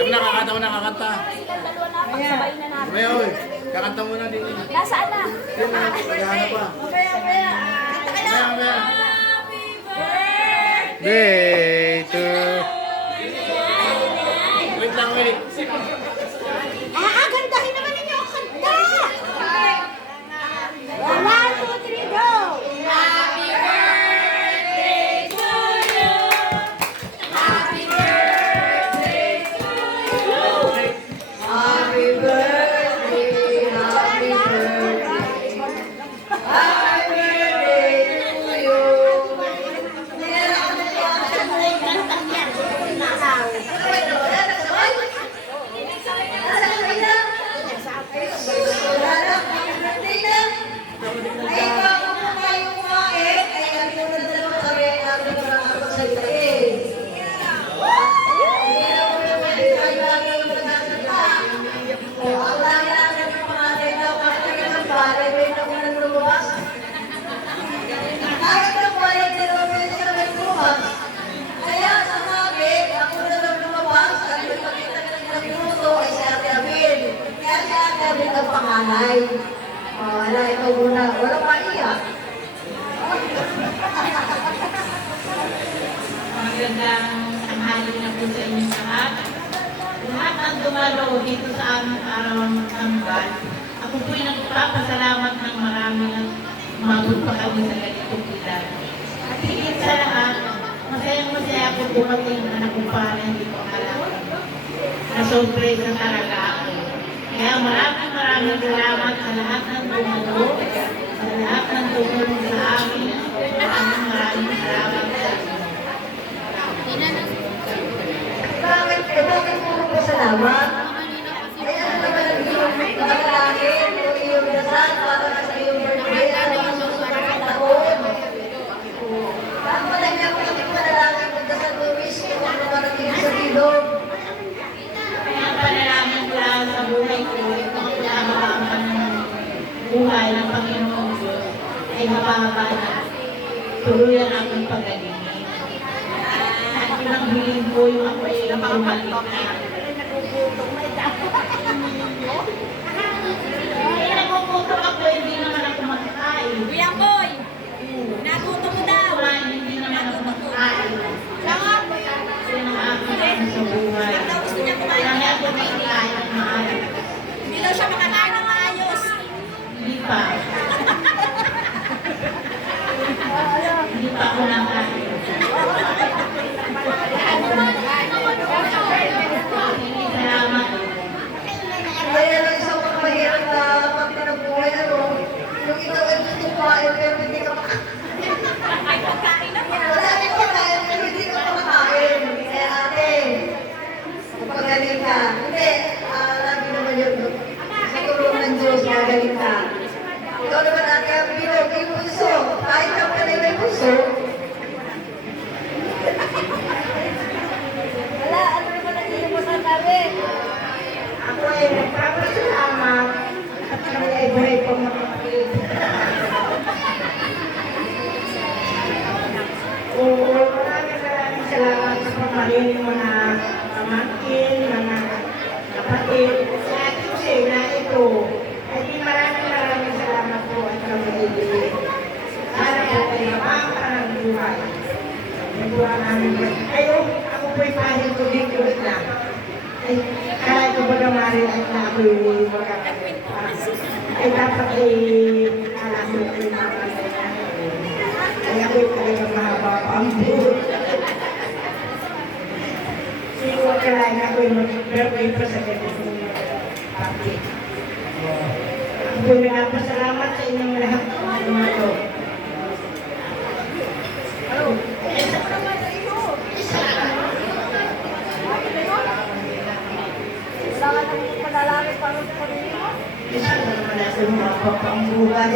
Kami nakakanta mo nakakanta. Silang dalawa na, pagsabay na natin. May oy, kakanta mo na din. Nasaan na? Kaya pa. Kaya. Day to... Wait lang, wait. Gandahin naman ninyo ang kanta! 1, 2, 3, go! Happy birthday to you! Happy birthday to you! Happy birthday, happy birthday. Happy birthday to you. Kaya samabi, ako na lang lumabas at nagpakita ka ng nagluto ay si Ate Abel. Kaya si Ate Abel ang panganay. Wala, ikaw muna. Walang maiyak. Magandang tanghali na po sa inyo lahat. Lahat ang dumalo dito sa aming araw ng tambal. Ako po'y nagpapasalamat ng marami na umabot pa kami sa ganitong edad. At higit sa lahat, masayang-masaya ako dumating na nakumpara hindi ko alam. Na-surpresa talaga ako. Kaya maraming salamat sa lahat ng dumalo, sa lahat ng tumulong sa amin. Maraming salamat sa inyo. Bakit puro pasalamat? Ay, ano naman ang iyong panalangin o iyong dasal para sa iyong birthday at mga susunod na taon? Ako lang niya kung ating panalangin magdasal mo wish ko ano marating sa bilog. Kaya panalangin ko lang sa buhay ko, itong pinahamakan ng buhay ng Panginoon Diyos ay haba-haba na tuluyan akong pagalingin. At ilang hiling ko yung ako ay bumalik na. Ay, nagugutom ako, hindi naman ako makakain. Kuya Boy! Natuto mo daw! Hindi naman ako makakain. Yan ang aking ano sa buhay. Gusto niya kumain Kaya ng ako makakain at maaari. Hindi daw siya makakain ng maayos. Hindi pa. Hindi pa ako nakain. Salamat. Kaya lang isang mahirap na pag pinabuhay ano, yung ikaw ay gusto kumain pero hindi ka makakain. May pagkain na Wala rin pagkain pero hindi ka makakain. Kaya ate, magpagaling ka. Hindi, lagi naman yun. Siguro ng Diyos, magaling ka. Ikaw naman ate, ang bilog, yung puso. Kahit ang kanil may puso. Wala, ano naman ang inimusan namin? Ako ay nagpapasalamat at kami ay buhay pang makakit. Oo, maraming salamat sa pamarin ng mga pamangkin, mga kapatid. Sa ating kasi na ito, ay di maraming salamat po at kami ibigay. Sana po ay mapapa ng buhay. Nagawa namin po. Ayun, ako po'y pahil ko dito na. Ay, kaya ko ba naman at na ako'y magkakalit. Ay, dapat ay alam mo ko yung mga kaya ako'y talagang mahaba pa ang buhay. Siguro kailangan ako'y mag-birthday pa sa ganitong party. Ako'y nagpasalamat sa inyong lahat ng mga ito. Isa na naman natin mga papang buhay.